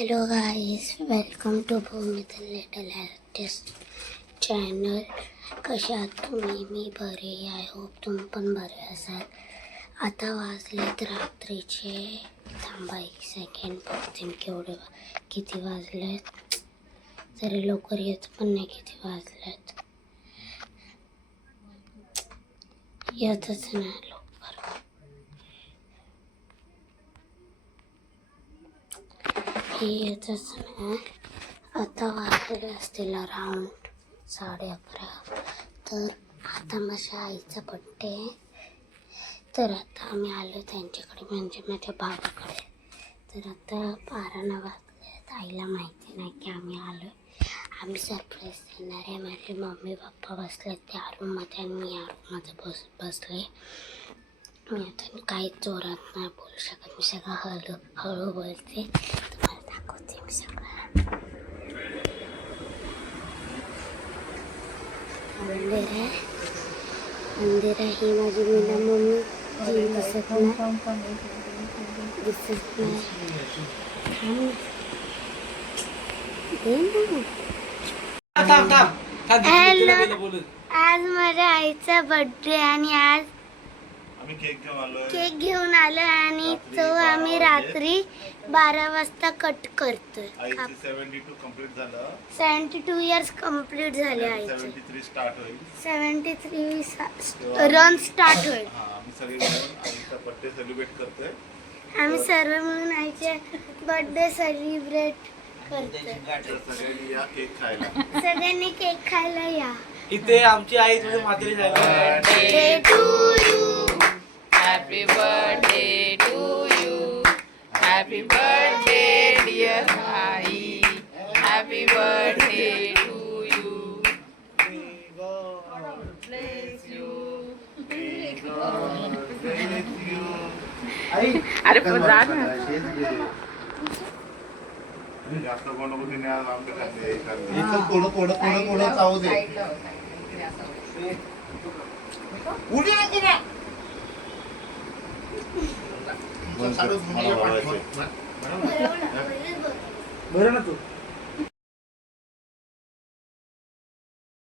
Hello guys, welcome to Bhumidhar little artist channel. कशा आहात तुम्ही? मी बरे, आय होप तुम्ही पण बरे असाल. आता वाजलेत रात्रीचे, थांबा एक सेकंड बघते किती वाजलेत. जरी लवकर येत पण नाही किती वाजलेत, येतच नाही लवकर. येतच नाही. आता वाजले असतील अराउंड 11:30. तर आता माझ्या आईचा बड्डे, तर आता आम्ही आलो त्यांच्याकडे, म्हणजे माझ्या भावाकडे. तर आता 12 वाजले. आईला माहिती नाही की आम्ही आलो. आम्ही सरप्राईज देणार आहे. माझे मम्मी पप्पा बसले त्या रूममध्ये आणि मी या रूममध्ये बसले. मी आता काही जोरात नाही बोलू शकत, मी सगळं हळू बोलते. तुम्हाला दाखवते मी सगळं. मंदिर आहे. ही माझी मीना मम्मी जी दिसत नाही. हॅलो, आज माझ्या आईचा बर्थडे आणि आज केक घेऊन आलो आणि तो आम्ही रात्री 12 वाजता कट करतोय. 72 इयर्स कंप्लीट झाले आईचे. 73 स्टार्ट होईल. 73 रन स्टार्ट होईल. आम्ही सगळे मिळून आईचा बर्थडे सेलिब्रेट करतोय. आम्ही सर्व मिळून आईचे बर्थडे सेलिब्रेट करतोय. सगळ्यांनी या केक खायला. सगळ्यांनी केक खायला या. इथे आमची आई तुझे म्हातारी birthday to you, Happy birthday to you. Happy birthday, dear Ai. Happy birthday to you. May God bless you. May God bless you. अरे पण जा ना. जास्त कोण नको तिने आज आमच्या खाते. थोडं चावू दे. उडी नको ना. बरं ना तू